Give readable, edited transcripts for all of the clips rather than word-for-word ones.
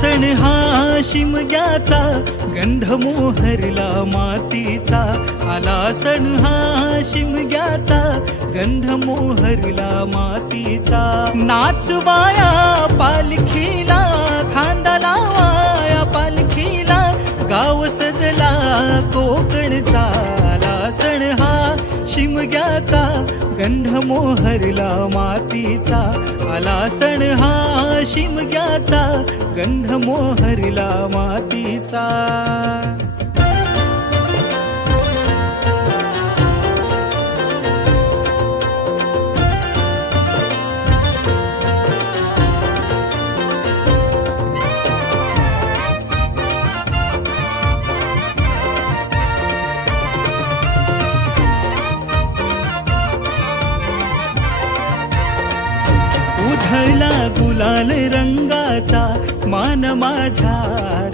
सण हा शिमग्याचा, गंध मोहरला मातीचा. आला सण हा शिमग्याचा, गंध मोहरला मातीचा. नाचवाया पालखीला, खांदा लावाया पालखीला, गाव सजला कोकणचा. आला सण हा शिमग्याचा, गंध मोहरला मातीचा. आला सण हा शिमग्याचा, गंध मोहरला मातीचा. उधळला गुलाल रंगाचा, मान माझ्या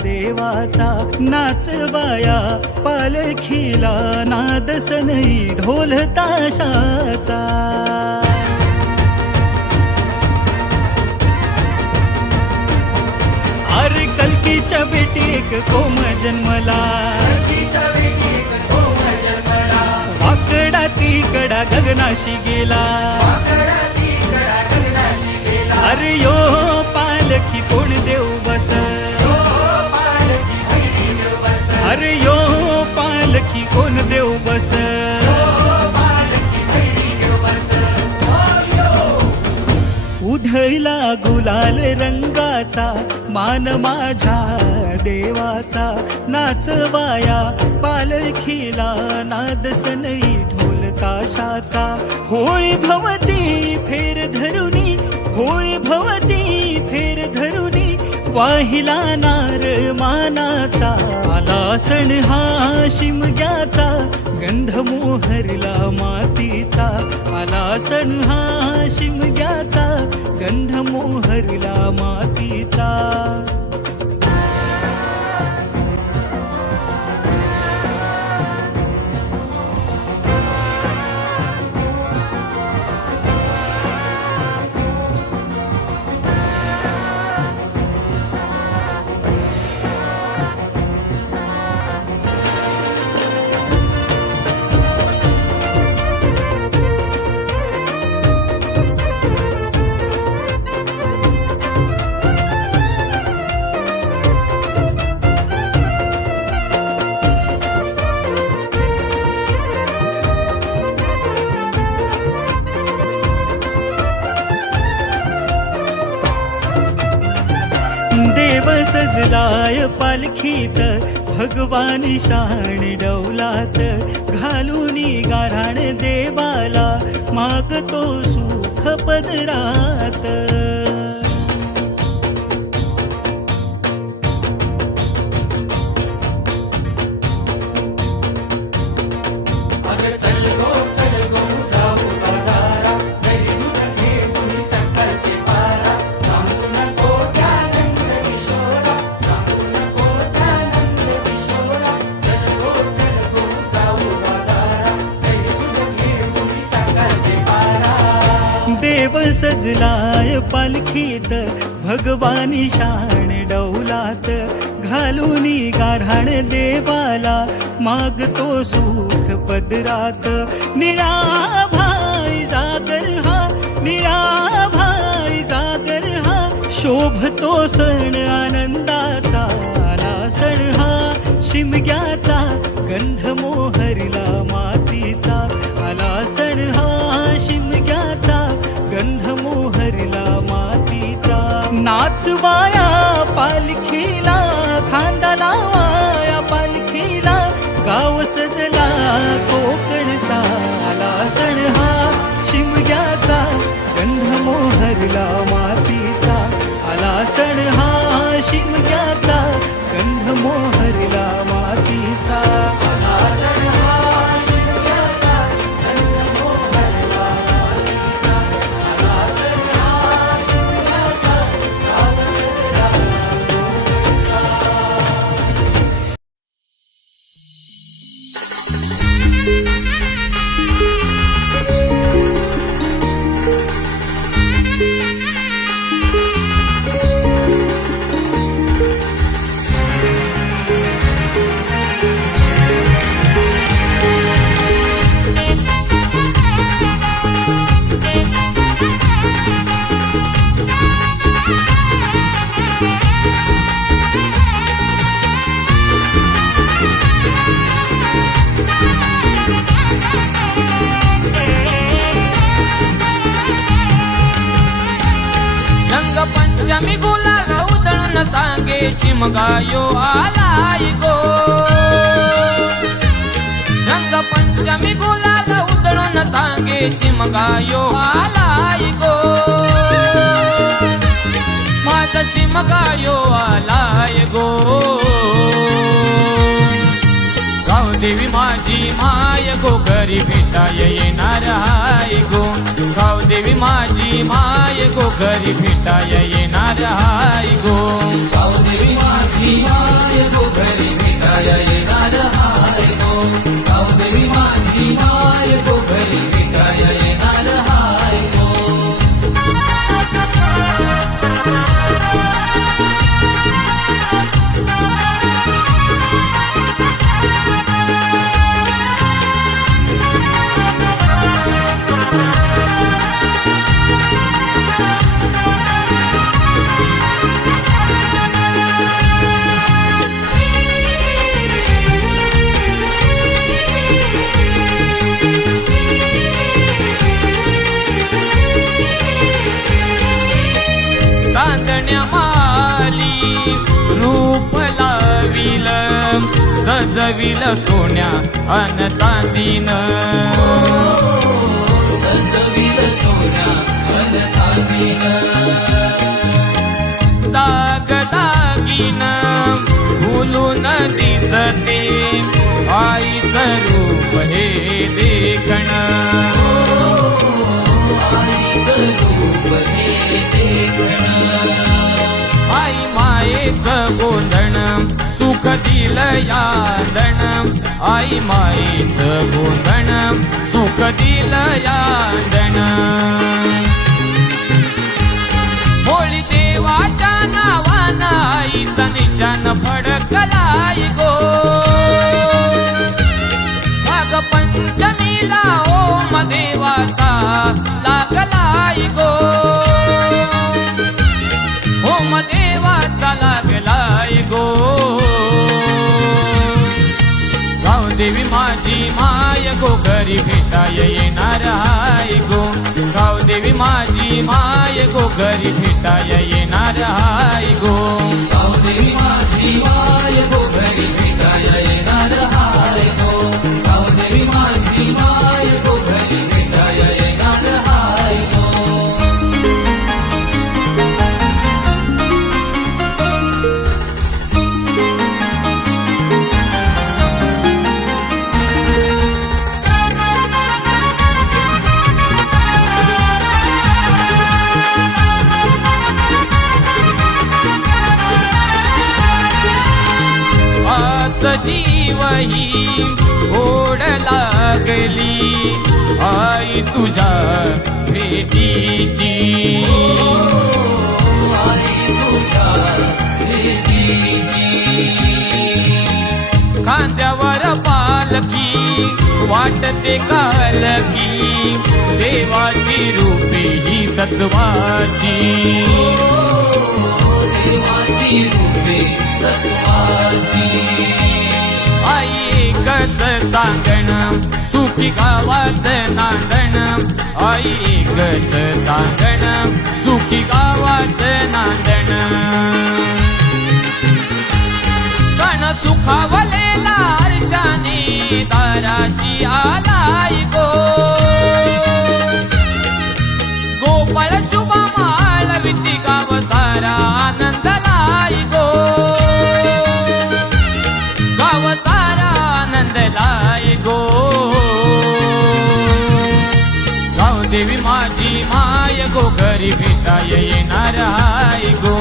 देवाचा. नाचवाया पालखीला, नाद सनई ढोल ताशाचा. अरे कल्कीच्या बेटीक कोम जन्मला, वाकडा तिकडा गगनाशी गेला. अरे यो पालखी कोण देव बस, अरे यो पालखी कोण देव बस. उधळला गुलाल रंगाचा, मान माझ्या देवाचा. नाचवाया पालखीला, नाद सनई ढोल ताशाचा. होळी भवती फेर धरुनी, होळी भवती फेर धरुनी, वाहिला नार मानाचा. आला सण हा शिमग्याचा, गंध मोहरला मातीचा. आला सण हा शिमग्याचा, गंध मोहरला मातीचा. देव सजलाय पालखीत, भगवान शान डौलात. घालूनी गाऱ्हाण देवाला, मागतो सुख पदरात. देव सजलाय पालखीत, भगवानी शान डौलात. घालूनी गाऱ्हाण देवाला, मागतो सुख पदरात. निळा भाई जागर हा, निळा भाई जागर हा, शोभतो सण आनंदाचा. आला सण हा शिमग्याचा, गंध मोहरला मातीचा. आला सण हा शिमग्याचा, गंध मोहरला मातीचा. नाचवाया पालखीला, खांदा लावाया पालखीला, गाव सजला कोकणचा. आला सण हा शिमग्याचा, गंध मोहरला मातीचा. आला सण हा शिमग्याचा, गंध मोहरला मातीचा. आला सण हा शिमग्याचा, गंध मोहरला मातीचा. आला सण हा शिमग्याचा, गाव सजला कोकणचा. शिमगायो आलाय गो. रंगपंचमी गुलाल उधळून सांगे शिमगायो आलाय गो. माझा शिमगायो आलाय गो. गावदेवी माझी माय गो घरी भेटाय येणार हाय गो. गावदेवी माझी माय गो घरी भेटाय येणार हाय गो. गावदेवी माझी माय गो घरी भेटाय येणार हाय गो. गावदेवी माझी माय गो घरी भेटाय येणार हाय गो. रूप लाविल सजविल सोन्या अन चांदीन. सजविल सोन्या अन चांदीन. दाग दागीन फुलून दिसते आईचं रूप हे देखण. आईचं रूप हे देखण. आई मायेचं गोंधण सुख दिलं यादण. आई मायेचं गोंधण सुख दिलं यादण. होळी देवाच्या नावानं आईचा निशान फडकलाय गो. नागपंचमीला ओम देवाचा लागलाय गो. ओम देवाचा लागलाय गो. गावदेवी माझी माय गो घरी भेटाय येणार हाय गो. गावदेवी माझी माय गो घरी भेटाय येणार हाय गो. गावदेवी माझी माय गो घरी भेटाय येणार हाय गो. गावदेवी माझी माय गो घरी भेटाय येणार हाय गो. जीवही ओढ लागली आई तुझ्या भेटीची. आई तुझ्या भेटीची. खांद्यावर पालकी वाटते कालकी देवाची रूपे ही सत्वाची. देवाची रूपे सत्वाची. आई एकच सांगण सुखी गावाचं नांदण. आई एकच सांगण सुखी गावाचं नांदण. सण सुखावलेला हर्षाने दाराशी आलाय गो. गोपाळ शुभा माळ विधी गाव सारा आनंदलाय गो. गाव सारा आनंदलाय गो. गावदेवी माझी माय गो घरी भेटाय येणार हाय गो.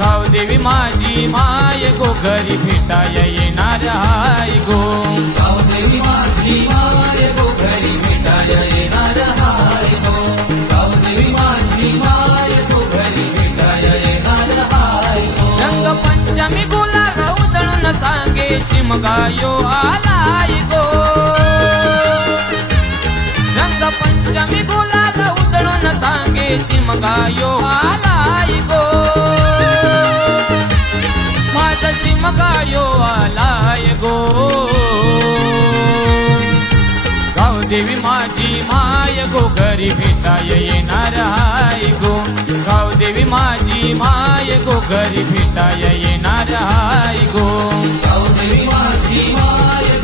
गावदेवी माझी माय गो घरी भेटाय येणार हाय गो. गावदेवी माझी माय गो घरी भेटाय येणार हाय गो. गावदेवी माझी माय गो घरी भेटाय येणार हाय गो. रंगपंचमी गुलाल उधळून सांगे शिमगायो आलाय गो. रंगपंचमी गुलाल उधळून सांगे शिमगायो आलाय गो. माझा शिमगायो आलाय गो. गावदेवी माझी माय गो घरी भेटाय येणार हाय गो. गावदेवी माझी माझी माय गो घरी भेटाय येणार हाय गो गावदेवी माझी माय